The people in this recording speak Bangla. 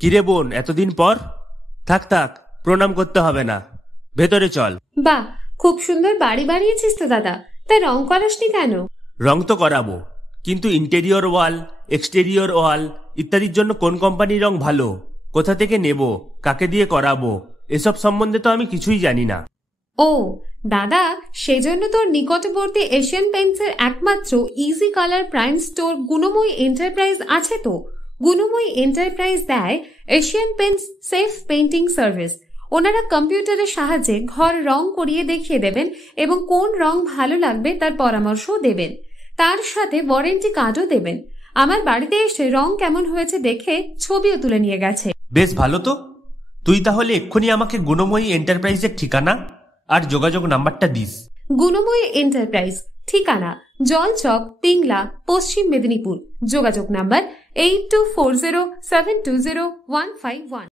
কিরে বোন, এতদিন পর? থাক থাক, প্রণাম করতে হবে না, ভেতরে চল। বাহ, খুব সুন্দর বাড়ি বানিয়েছিস তো দাদা, তাই রং করাসনি কেন? রং তো করাবো, কিন্তু ইন্টেরিয়র ওয়াল, এক্সটেরিয়র ওয়াল ইত্যাদির জন্য কোন কোম্পানির রং ভালো, কোথা থেকে নেব, কাকে দিয়ে করাবো, এসব সম্বন্ধে তো আমি কিছুই জানি না। ও দাদা, সেজন্য তোর নিকটবর্তী এশিয়ান পেইন্টসের একমাত্র easy colour prime store Gunamoyee enterprise আছে তো। গুণময়ী এন্টারপ্রাইজ দেয় Asian Paints safe painting service. ওনারা কম্পিউটারের সাহায্যে ঘর রং করিয়ে দেখিয়ে দেবেন এবং কোন রং ভালো লাগবে তার পরামর্শও দেবেন। তার সাথে ওয়ারেন্টি কার্ডও দেবেন। আমার বাড়িতে এসে রং কেমন হয়েছে দেখে ছবিও তুলে নিয়ে গেছে। বেশ ভালো তো। তুই তাহলে এক্ষুনি আমাকে গুণময়ী এন্টারপ্রাইজের ঠিকানা আর যোগাযোগ নাম্বারটা দিস। গুণময়ী এন্টারপ্রাইজ, ঠিকানা জলচক, পিংলা, পশ্চিম মেদিনীপুর। যোগাযোগ নাম্বার 8240720151।